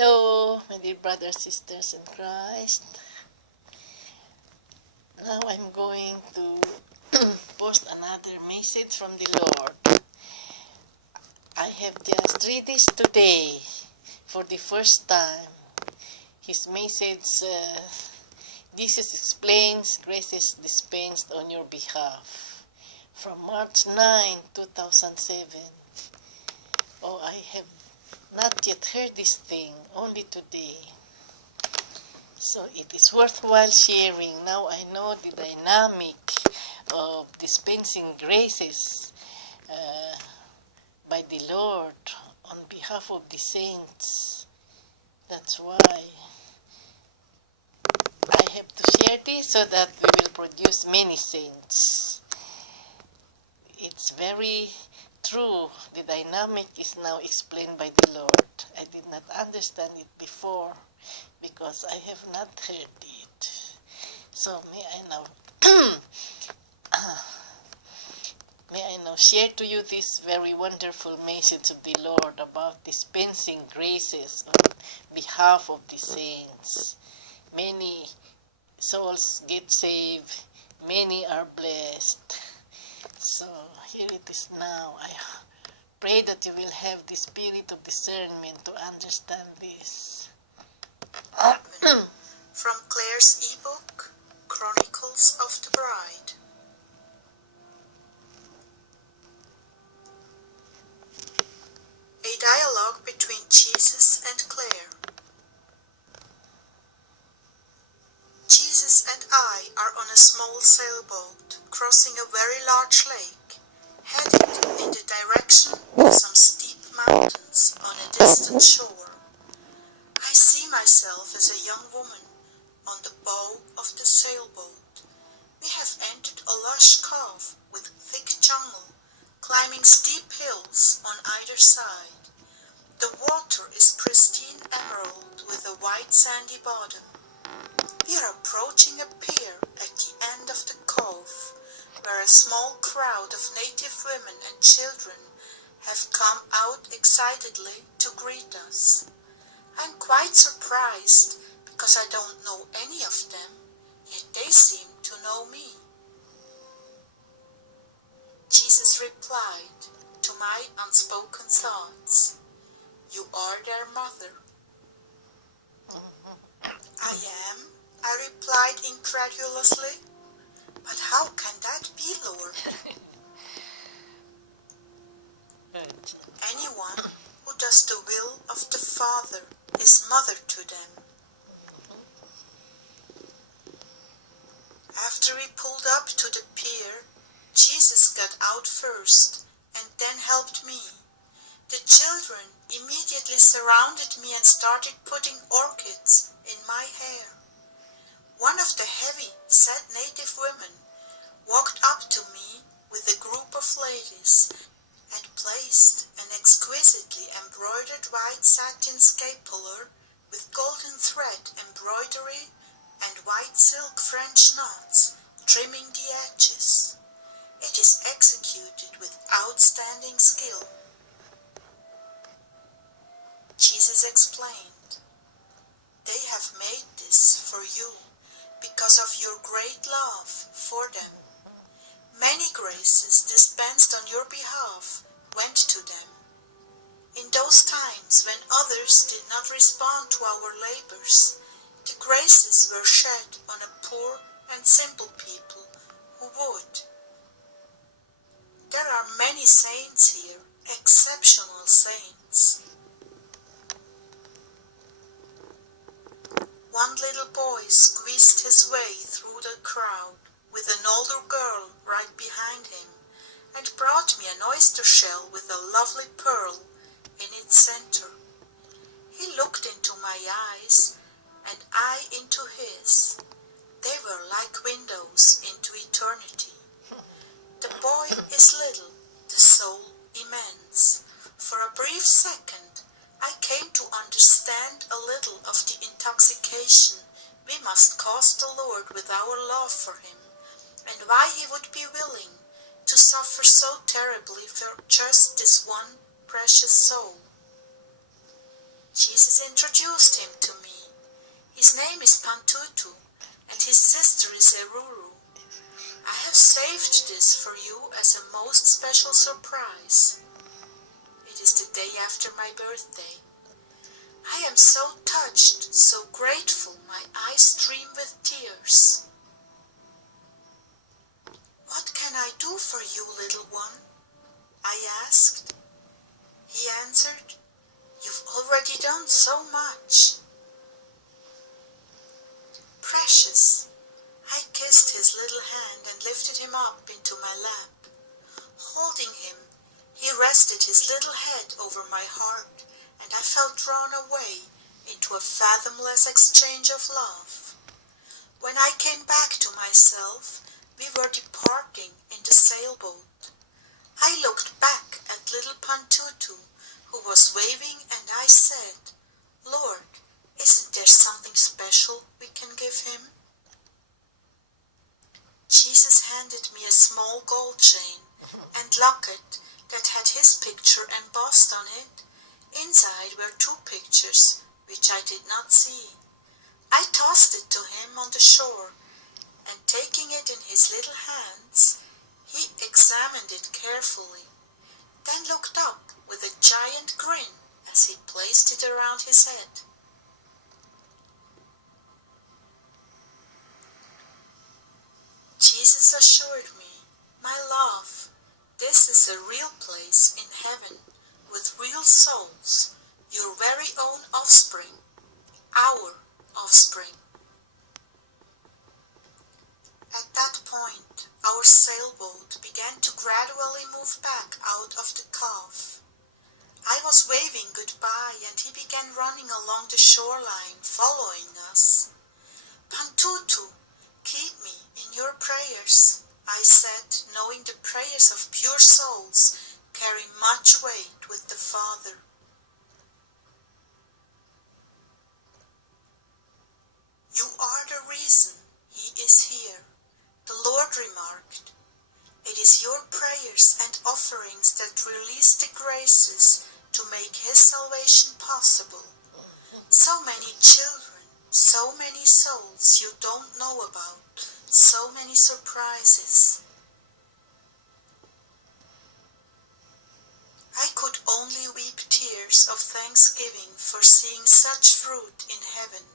Hello, my dear brothers, sisters in Christ. Now I'm going to post another message from the Lord. I have just read this today for the first time. His message, Jesus explains, grace is dispensed on your behalf. From March 9, 2007. Oh, I have not yet heard this thing, only today. So it is worthwhile sharing. Now I know the dynamic of dispensing graces by the Lord on behalf of the saints. That's why I have to share this so that we will produce many saints. It's very true. The dynamic is now explained by the Lord. I did not understand it before because I have not heard it. So may I now share to you this very wonderful message of the Lord about dispensing graces on behalf of the saints. Many souls get saved, many are blessed. So here it is now. I pray that you will have the spirit of discernment to understand this. From Claire's ebook, Chronicles of the Bride. A dialogue between Jesus and Claire. Jesus and I are on a small sailboat crossing a very large lake, headed in the direction of some steep mountains on a distant shore. I see myself as a young woman on the bow of the sailboat. We have entered a lush cove with thick jungle, climbing steep hills on either side. The water is pristine emerald with a white sandy bottom. We are approaching a pier at the end of the cove, where a small crowd of native women and children have come out excitedly to greet us. I'm quite surprised because I don't know any of them, yet they seem to know me. Jesus replied to my unspoken thoughts, "You are their mother." "I am," I replied incredulously. "But how can that be, Lord?" "Anyone who does the will of the Father is mother to them." After we pulled up to the pier, Jesus got out first and then helped me. The children immediately surrounded me and started putting orchids in my hair. One of the heavy, sad native women walked up to me with a group of ladies and placed an exquisitely embroidered white satin scapular with golden thread embroidery and white silk French knots trimming the edges. It is executed with outstanding skill. Jesus explained, "They have made this for you because of your great love for them. Many graces dispensed on your behalf went to them. In those times when others did not respond to our labors, the graces were shed on a poor and simple people who would. There are many saints here, exceptional saints." One little boy squeezed his way through the crowd with an older girl right behind him and brought me an oyster shell with a lovely pearl in its center. He looked into my eyes and I into his. They were like windows into eternity. The boy is little, the soul immense. For a brief second, I came to understand a little of the intoxication we must cause the Lord with our love for him, and why he would be willing to suffer so terribly for just this one precious soul. Jesus introduced him to me. His name is Pantutu, and his sister is Eruru. I have saved this for you as a most special surprise. It is the day after my birthday. I am so touched, so grateful, my eyes stream with tears. What can I do for you, little one? I asked. He answered, You've already done so much. Precious. I kissed his little hand and lifted him up into my lap. Holding him, he rested his little head over my heart, and I felt drawn away into a fathomless exchange of love. When I came back to myself, we were departing in the sailboat. I looked back at little Pantutu, who was waving, and I said, Lord, isn't there something special we can give him? Jesus handed me a small gold chain and locket that had his picture embossed on it. Inside were 2 pictures, which I did not see. I tossed it to him on the shore, and taking it in his little hands, he examined it carefully, then looked up with a giant grin as he placed it around his head. Jesus assured me, My love, this is a real place in heaven with real souls, your very own offspring, our offspring. At that point, our sailboat began to gradually move back out of the cove. I was waving goodbye, and he began running along the shoreline, following us. Pantutu, keep me in your prayers, I said, knowing the prayers of pure souls carry much weight with the Father. You are the reason he is here, the Lord remarked. It is your prayers and offerings that release the graces to make his salvation possible. So many children, so many souls you don't know about, so many surprises. I could only weep tears of thanksgiving for seeing such fruit in heaven.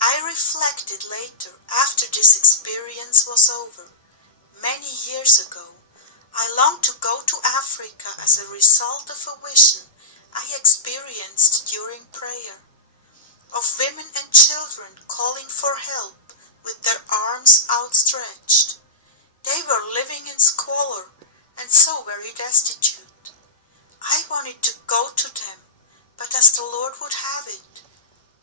I reflected later, after this experience was over, many years ago, I longed to go to Africa as a result of a vision I experienced during prayer, of women and children calling for help with their arms outstretched. They were living in squalor and so very destitute. I wanted to go to them, but as the Lord would have it,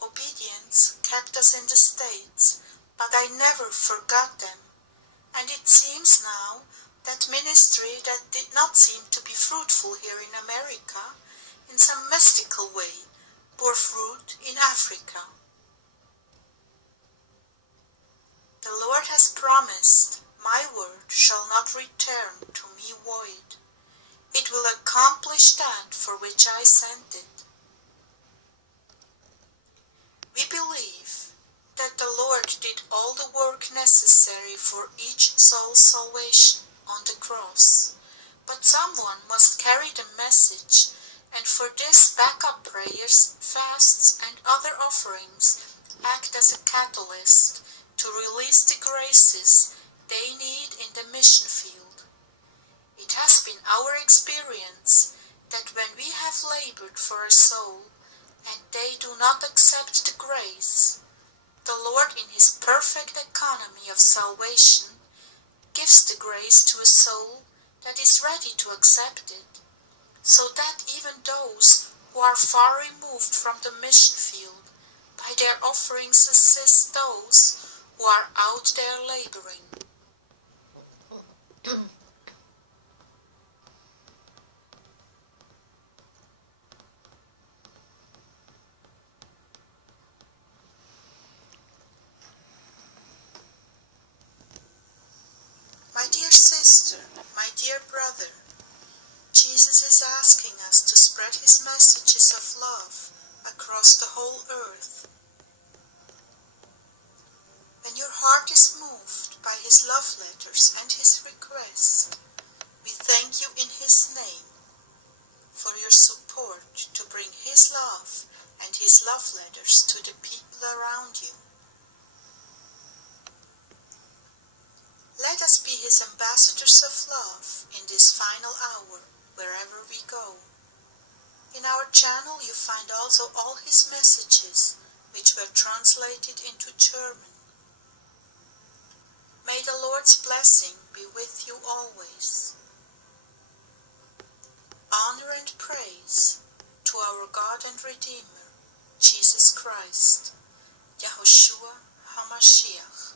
obedience kept us in the States, but I never forgot them. And it seems now that ministry that did not seem to be fruitful here in America, in some mystical way, bore fruit in Africa. The Lord has promised, My word shall not return to me void. It will accomplish that for which I sent it. We believe that the Lord did all the work necessary for each soul's salvation on the cross, but someone must carry the message, and for this backup prayers, fasts, and other offerings act as a catalyst to release the graces they need in the mission field. It has been our experience that when we have labored for a soul and they do not accept the grace, the Lord in his perfect economy of salvation gives the grace to a soul that is ready to accept it, so that even those who are far removed from the mission field by their offerings assist those who are out there laboring. My dear sister, my dear brother, Jesus is asking us to spread his messages of love across the whole earth. When your heart is moved by his love letters and his request, we thank you in his name for your support to bring his love and his love letters to the people around you. Let us be his ambassadors of love in this final hour, wherever we go. In our channel you find also all his messages, which were translated into German. May the Lord's blessing be with you always. Honor and praise to our God and Redeemer, Jesus Christ, Yahushua HaMashiach.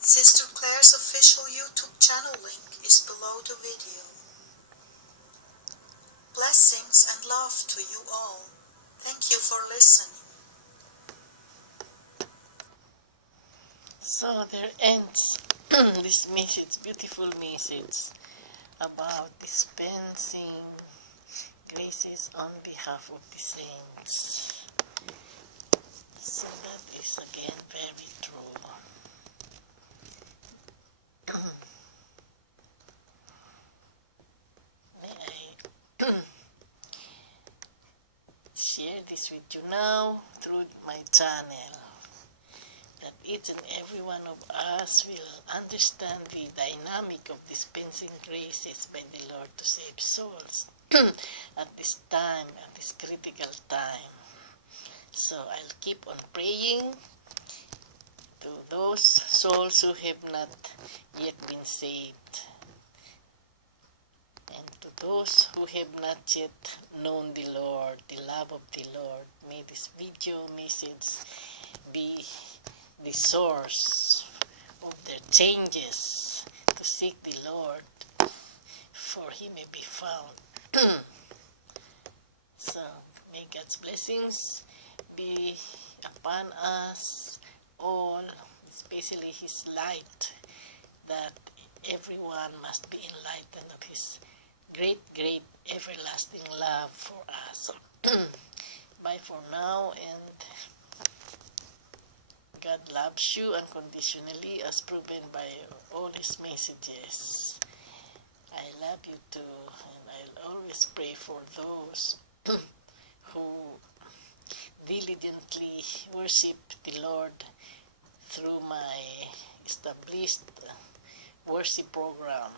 Sister Claire's official YouTube channel link is below the video. Blessings and love to you all. Thank you for listening. So there ends this message, beautiful message about dispensing graces on behalf of the saints. So that is again very true. May I share this with you now through my channel, that each and every one of us will understand the dynamic of dispensing graces by the Lord to save souls at this time, at this critical time. So I'll keep on praying to those souls who have not yet been saved, and to those who have not yet known the Lord, the love of the Lord. May this video message be the source of their changes to seek the Lord, for he may be found. So may God's blessings be upon us all, especially his light, that everyone must be enlightened of his great, great, everlasting love for us. Bye for now, and God loves you unconditionally, as proven by all his messages. I love you too, and I'll always pray for those who diligently worship the Lord through my established worship program,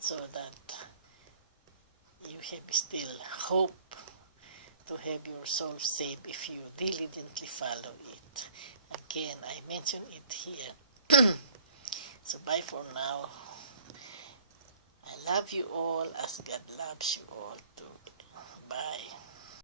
so that you have still hope to have your soul saved if you diligently follow it. Again, I mention it here. So bye for now. I love you all as God loves you all too. Bye.